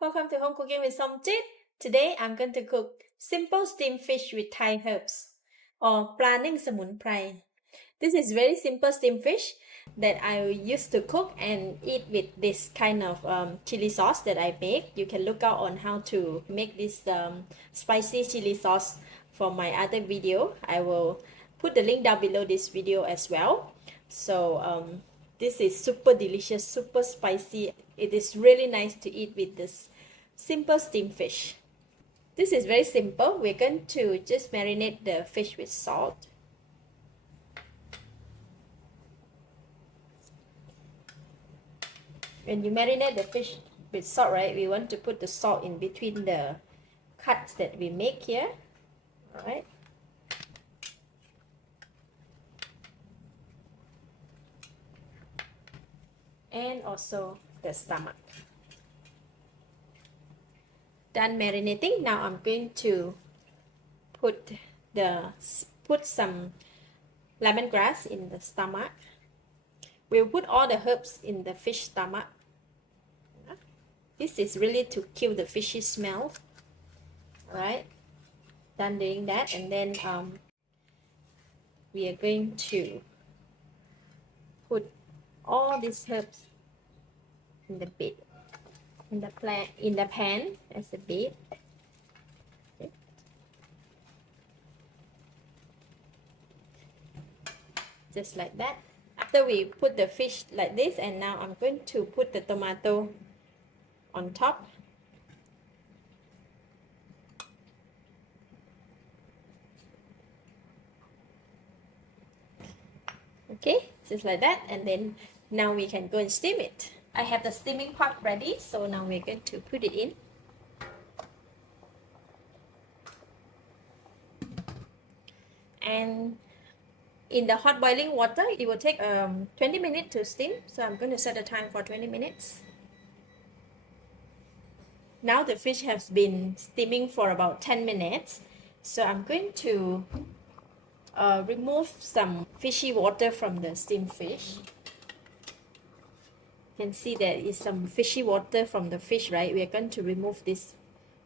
Welcome to Home Cooking with Somjit. Today I'm going to cook simple steamed fish with Thai herbs or ปลานึ่งสมุนไพร This is very simple steamed fish that I used to cook and eat with this kind of chili sauce that I make. You can look out on how to make this spicy chili sauce for my other video. I will put the link down below this video as well. So this is super delicious, super spicy. It is really nice to eat with this simple steamed fish. This is very simple. We're going to just marinate the fish with salt. When you marinate the fish with salt, right, we want to put the salt in between the cuts that we make here. All right. And also the stomach. Done marinating. Now I'm going to put some lemongrass in the stomach. We'll put all the herbs in the fish stomach. This is really to kill the fishy smell. Alright, done doing that, and then we are going to put all these herbs in the bed, in the pan as a bed. Okay. Just like that. After we put the fish like this, and now I'm going to put the tomato on top. Okay, just like that, and then now we can go and steam it. I have the steaming pot ready, so now we're going to put it in. And in the hot boiling water, it will take 20 minutes to steam, so I'm going to set a time for 20 minutes. Now the fish has been steaming for about 10 minutes, so I'm going to remove some fishy water from the steamed fish. You can see there is some fishy water from the fish, right? We are going to remove this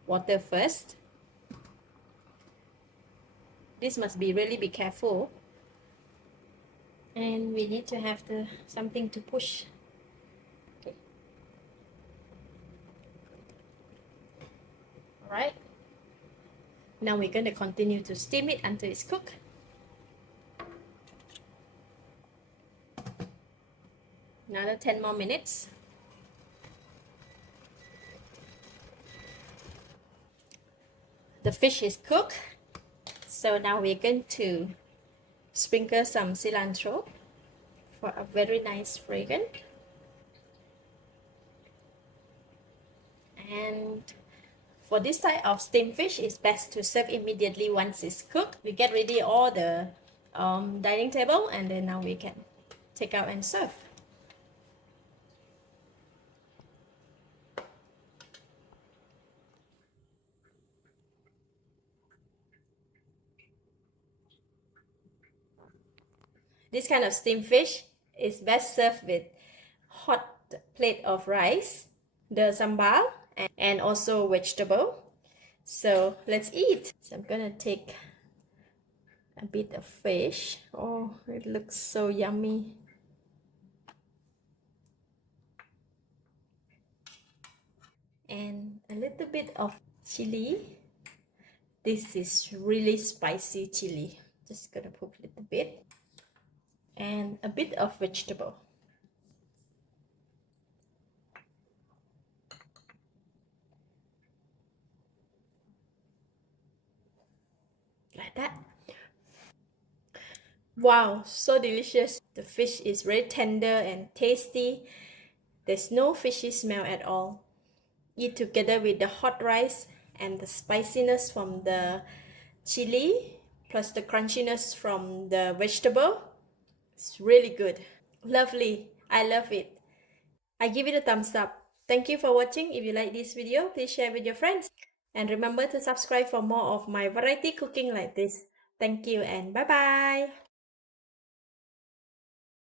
water first. This must be really be careful. And we need to have something to push. Okay. Alright. Now we're going to continue to steam it until it's cooked. Another 10 more minutes. The fish is cooked. So now we're going to sprinkle some cilantro for a very nice fragrance. And for this type of steamed fish, it's best to serve immediately once it's cooked. We get ready all the dining table, and then now we can take out and serve. This kind of steamed fish is best served with hot plate of rice, the sambal, and also vegetable. So let's eat. So I'm gonna take a bit of fish. Oh, it looks so yummy. And a little bit of chili. This is really spicy chili. Just gonna put a little bit. And a bit of vegetable. Like that. Wow, so delicious. The fish is very tender and tasty. There's no fishy smell at all. Eat together with the hot rice and the spiciness from the chili plus the crunchiness from the vegetable. It's really good. Lovely. I love it. I give it a thumbs up. Thank you for watching. If you like this video, please share with your friends. And remember to subscribe for more of my variety cooking like this. Thank you and bye-bye.